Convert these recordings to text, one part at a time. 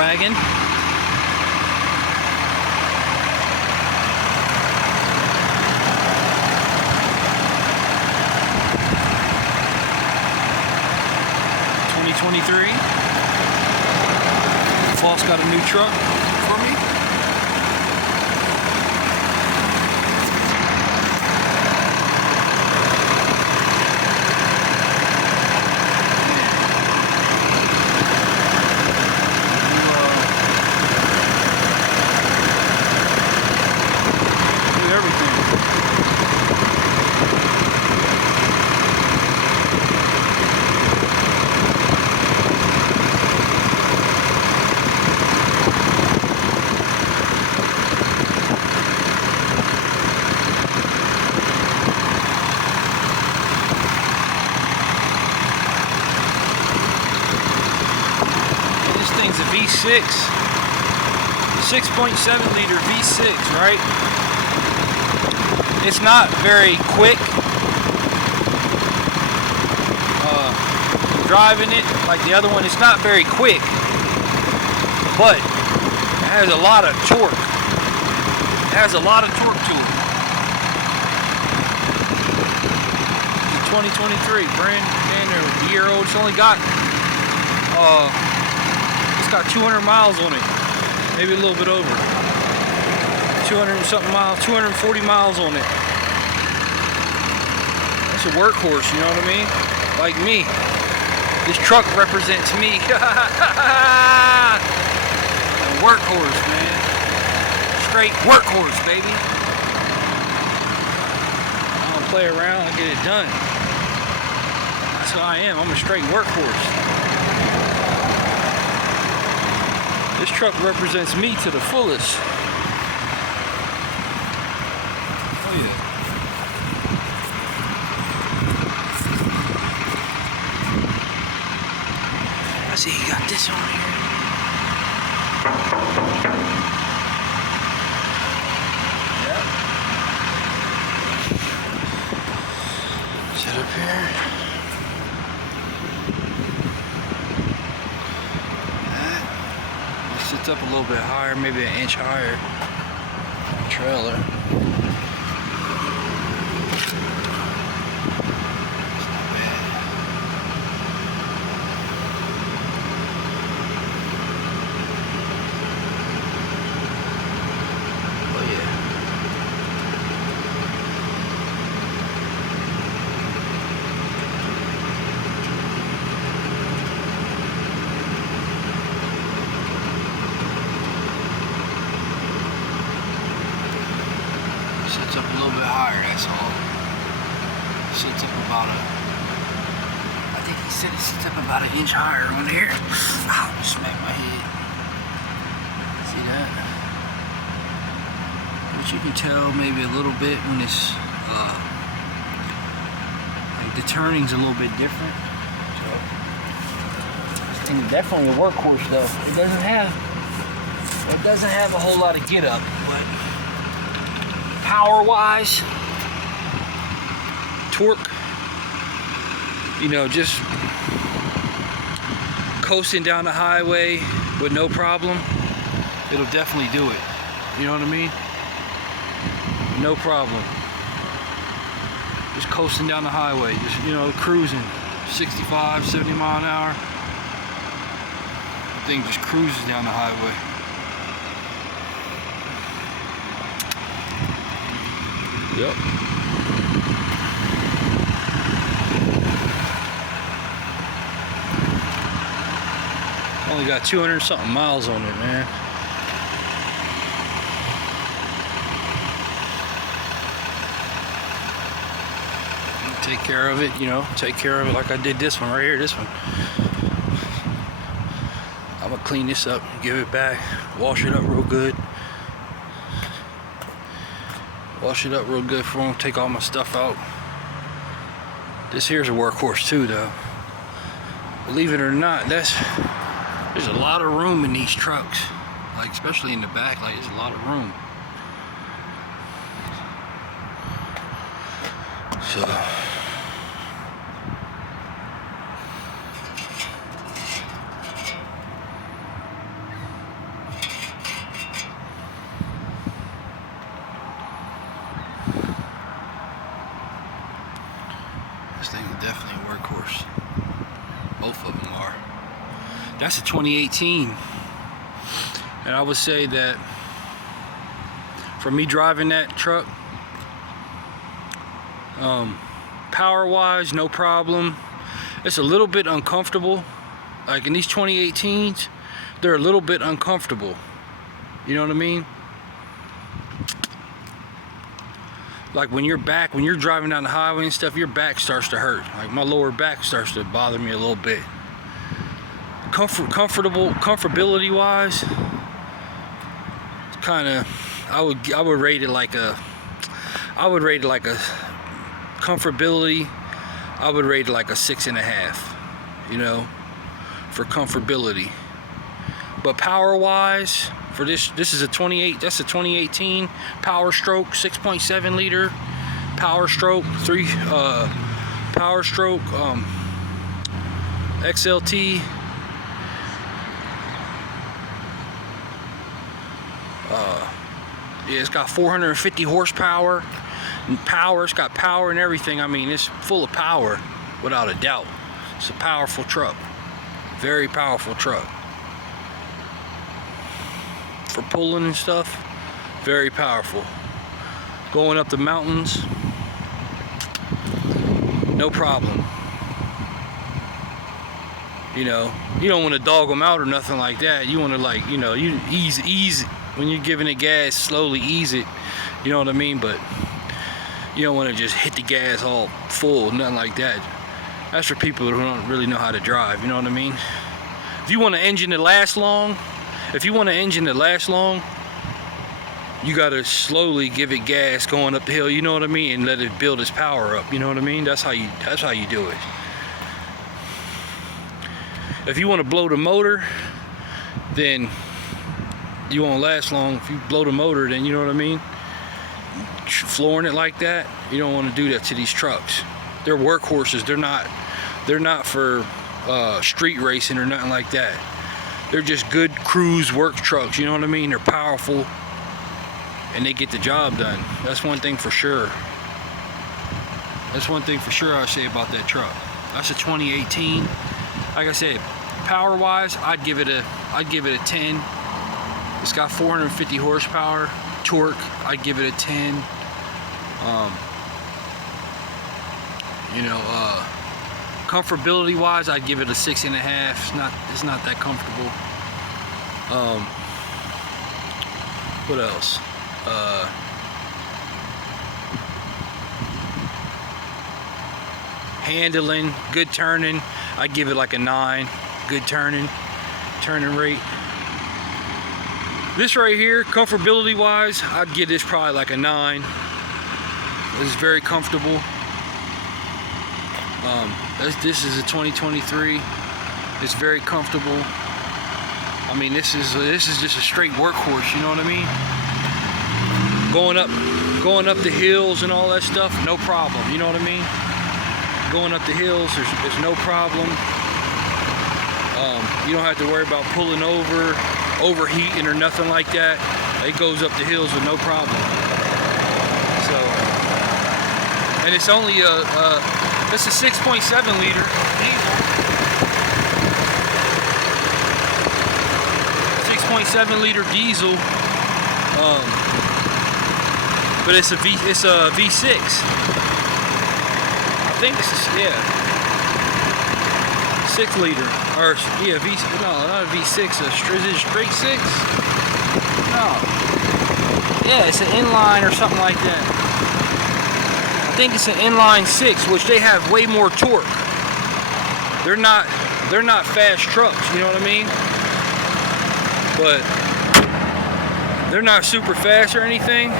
wagon. '23. Boss got a new truck for me. Do everything. Thing's a V6, 6.7-liter V6, right? It's not very quick. Driving it like the other one, it's not very quick, but it has a lot of torque. It has a lot of torque to it. It's 2023, brand new, a year old. It's only got got 200 miles on it, maybe a little bit over 200 and something miles, 240 miles on it. It's a workhorse, you know what I mean? Like me. This truck represents me. A workhorse, man. Straight workhorse, baby. I don't play around, I get it done. That's who I am. I'm a straight workhorse. This truck represents me to the fullest. Oh yeah. I see you got this on here. Yep. Sit up here. Sits up a little bit higher, maybe an inch higher. Trailer. Oh yeah. Sits up a little bit higher, that's all. Sits up about I think he said it sits up about an inch higher on here. Ow, just smacked my head. See that? But you can tell maybe a little bit when it's, like the turning's a little bit different. So, this thing is definitely a workhorse though. It doesn't have a whole lot of get up, but power-wise, torque, you know, just coasting down the highway with no problem, it'll definitely do it. You know what I mean? No problem. Just coasting down the highway, just, you know, cruising 65, 70 mile an hour. The thing just cruises down the highway. Yep. Only got 200 something miles on it, man. Take care of it, you know, take care of it like I did this one right here, this one. I'm gonna clean this up, give it back, wash it up real good. Wash it up real good for them, take all my stuff out. This here's a workhorse too though. Believe it or not, there's a lot of room in these trucks. Like especially in the back, like there's a lot of room. So Workhorse. Both of them are. That's a 2018. And I would say that for me driving that truck, power wise, no problem. It's a little bit uncomfortable. Like in these 2018s, they're a little bit uncomfortable. You know what I mean? Like when you're driving down the highway and stuff, your back starts to hurt. Like my lower back starts to bother me a little bit. Comfortability wise, kind of, I would rate it like a comfortability. I would rate it like a 6.5. You know, for comfortability. But power wise, for this is a 28. That's a 2018 Power Stroke 6.7 liter Power Stroke Power Stroke XLT. Yeah, it's got 450 horsepower and power. It's got power and everything. I mean, it's full of power without a doubt. It's a powerful truck. Very powerful truck. For pulling and stuff, very powerful. Going up the mountains, no problem. You know, you don't want to dog them out or nothing like that. You want to, like, you know, you ease when you're giving it gas, slowly ease it. You know what I mean? But you don't want to just hit the gas all full, nothing like that. That's for people who don't really know how to drive. You know what I mean? If you want an engine to last long, you gotta slowly give it gas going up the hill. You know what I mean? And let it build its power up. You know what I mean? That's how you do it. If you want to blow the motor, then you won't last long. If you blow the motor, then you know what I mean? Flooring it like that, you don't want to do that to these trucks. They're workhorses. They're not for street racing or nothing like that. They're just good cruise work trucks. You know what I mean? They're powerful and they get the job done. That's one thing for sure. That's one thing for sure I say about that truck. That's a 2018. Like I said, power wise, I'd give it a 10. It's got 450 horsepower. Torque, I'd give it a 10. You know, comfortability wise, I'd give it a 6.5. It's not that comfortable. What else? Handling, good turning, I'd give it like a 9. Good turning rate. This right here, comfortability wise, I'd give this probably like a 9. It's very comfortable. This is a 2023. It's very comfortable. I mean, this is just a straight workhorse. You know what I mean? Going up the hills and all that stuff, no problem. You know what I mean? Going up the hills, there's no problem. You don't have to worry about pulling over, overheating or nothing like that. It goes up the hills with no problem. So, and it's only it's a 6.7 liter diesel. 6.7 liter diesel. But it's a V6. I think this is, yeah, 6 liter, or yeah, no, not a V6. Is it a straight 6? No. Yeah, it's an inline or something like that. I think it's an inline 6, which they have way more torque. They're not fast trucks, you know what I mean? But they're not super fast or anything.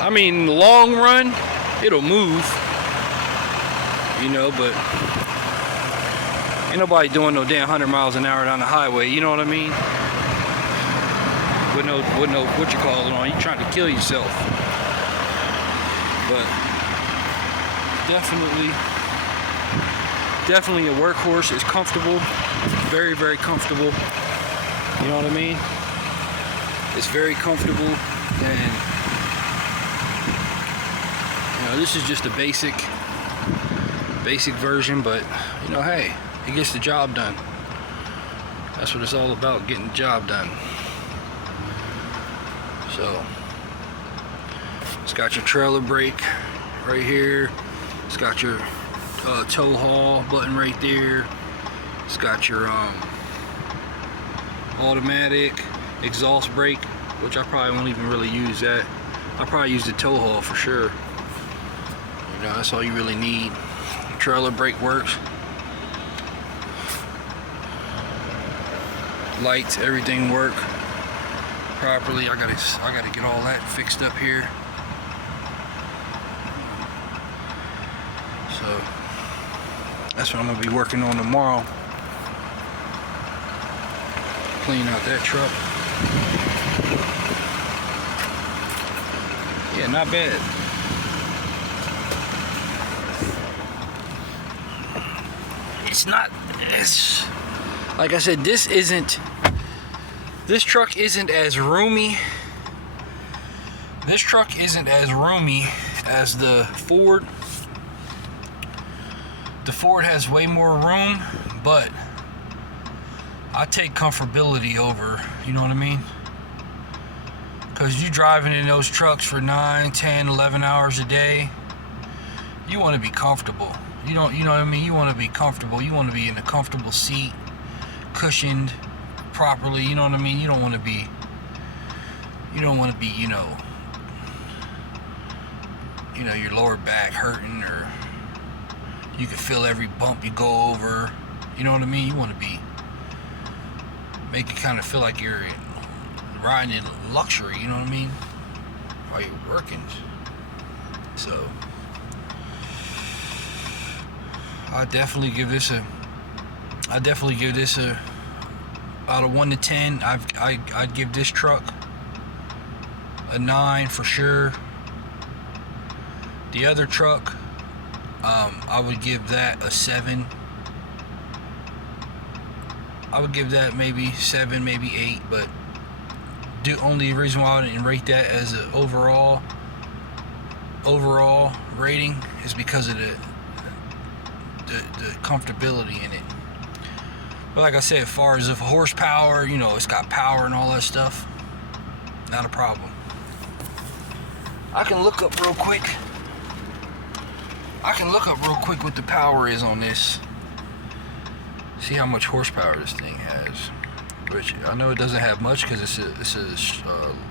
I mean, in the long run, it'll move, you know, but ain't nobody doing no damn 100 miles an hour down the highway, you know what I mean? With no what you call it on, you trying to kill yourself. But definitely a workhorse. It's comfortable, very, very comfortable. You know what I mean? It's very comfortable, and you know, this is just a basic basic version, but you know, hey, it gets the job done. That's what it's all about, getting the job done. So it's got your trailer brake right here. It's got your tow haul button right there. It's got your automatic exhaust brake, which I probably won't even really use that. I'll probably use the tow haul for sure. You know, that's all you really need. Trailer brake works. Lights, everything work properly. I gotta get all that fixed up here. So that's what I'm gonna be working on tomorrow. Clean out that truck. Yeah, not bad. It's like I said, this truck isn't as roomy. This truck isn't as roomy as the Ford. The Ford has way more room, but I take comfortability over, you know what I mean? Because you driving in those trucks for 9, 10, 11 hours a day, you want to be comfortable. You know what I mean? You want to be comfortable. You want to be in a comfortable seat, cushioned properly, you know what I mean? You don't want to be, you know, your lower back hurting, or you can feel every bump you go over, you know what I mean? You want to be, make it kind of feel like you're riding in luxury, you know what I mean? While you're working. So I definitely give this a out of 1 to 10. I'd give this truck a 9 for sure. The other truck, I would give that a 7. I would give that maybe 7, maybe 8, but the only reason why I didn't rate that as an overall rating is because of the comfortability in it. But like I said, as far as horsepower, you know, it's got power and all that stuff, not a problem. I can look up real quick. What the power is on this. See how much horsepower this thing has. Which I know it doesn't have much because it's a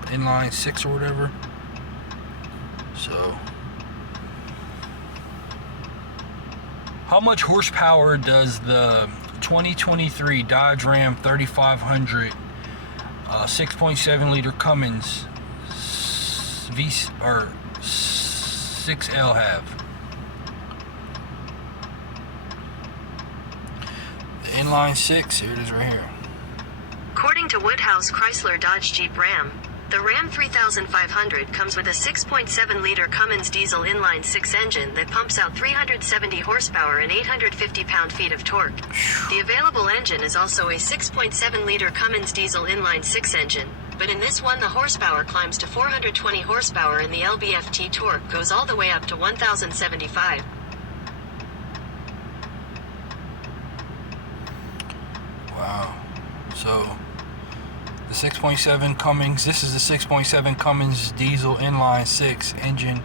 inline 6 or whatever. So, how much horsepower does the 2023 Dodge Ram 3500 6.7 liter Cummins 6L have? The inline 6, here it is right here. According to Woodhouse Chrysler Dodge Jeep Ram, the Ram 3500 comes with a 6.7-liter Cummins diesel inline 6 engine that pumps out 370 horsepower and 850 pound-feet of torque. The available engine is also a 6.7-liter Cummins diesel inline 6 engine, but in this one the horsepower climbs to 420 horsepower and the LBFT torque goes all the way up to 1075. Wow. So the 6.7 Cummins, this is the 6.7 Cummins diesel inline 6 engine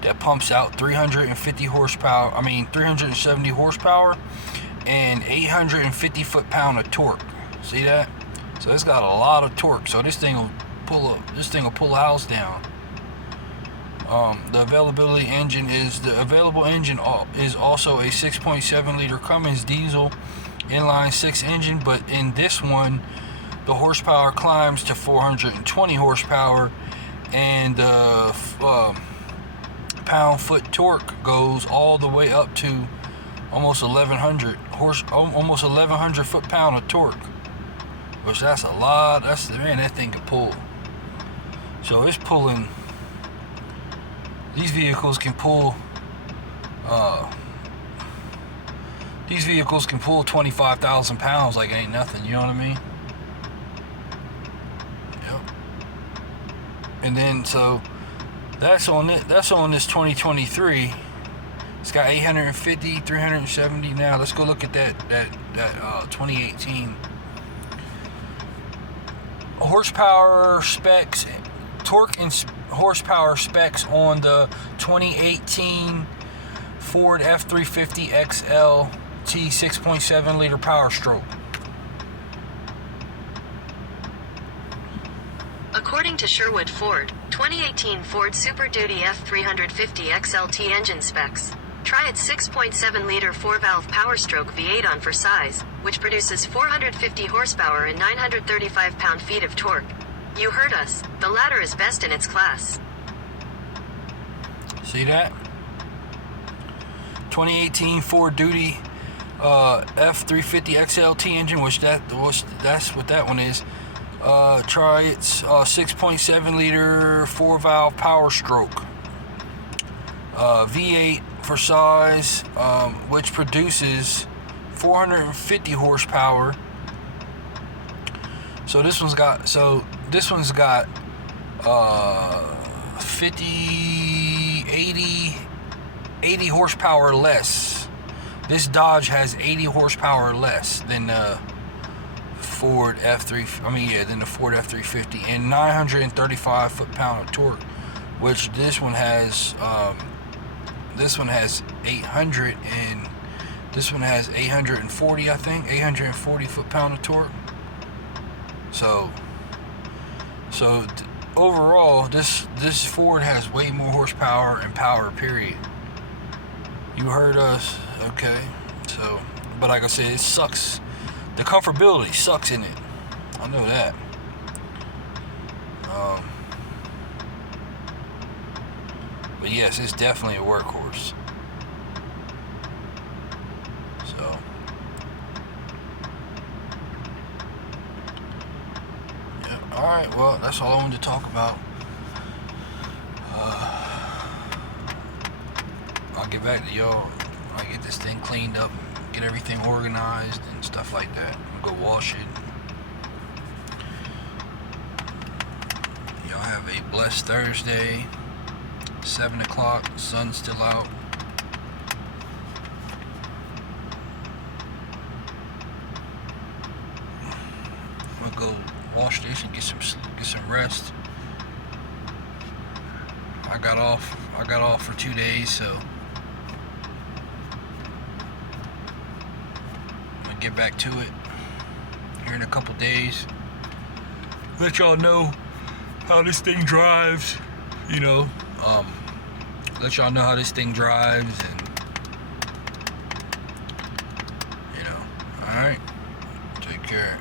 that pumps out 370 horsepower and 850 foot-pound of torque. See that? So it's got a lot of torque. So this thing will pull a house down. The available engine is also a 6.7 liter Cummins diesel inline 6 engine, but in this one the horsepower climbs to 420 horsepower and the pound-foot torque goes all the way up to almost 1100 foot-pound of torque, which that's a lot. Man, that thing can pull. So it's pulling. These vehicles can pull 25,000 pounds like it ain't nothing. You know what I mean? And then so that's on this 2023 It's got 850, 370. Now let's go look at that 2018 horsepower specs, torque and horsepower specs on the 2018 Ford F350 XLT 6.7 liter Power Stroke. According to Sherwood Ford, 2018 Ford Super Duty F350 XLT engine specs. Try its 6.7-liter 4-valve Powerstroke V8 on for size, which produces 450 horsepower and 935 pound-feet of torque. You heard us. The latter is best in its class. See that? 2018 Ford Duty F350 XLT engine, that's what that one is. Try its 6.7-liter 4-valve Powerstroke V8 for size, which produces 450 horsepower. So this one's got 80 horsepower less. This Dodge has 80 horsepower less than the Ford than the Ford F350, and 935 foot-pound of torque, which this one has 800, and this one has 840, I think, 840 foot-pound of torque. So overall, this Ford has way more horsepower and power, period. You heard us, okay? So, but like I said, it sucks. The comfortability sucks in it. I know that. But yes, it's definitely a workhorse. So, yeah. All right. Well, that's all I wanted to talk about. I'll get back to y'all when I get this thing cleaned up, get everything organized and stuff like that. I'll go wash it. Y'all have a blessed Thursday. 7 o'clock, sun's still out. I'm gonna go wash this and get some rest. I got off for 2 days, so I'm gonna get back to it here in a couple days. Let y'all know how this thing drives, you know. Let y'all know how this thing drives, and you know. All right, take care.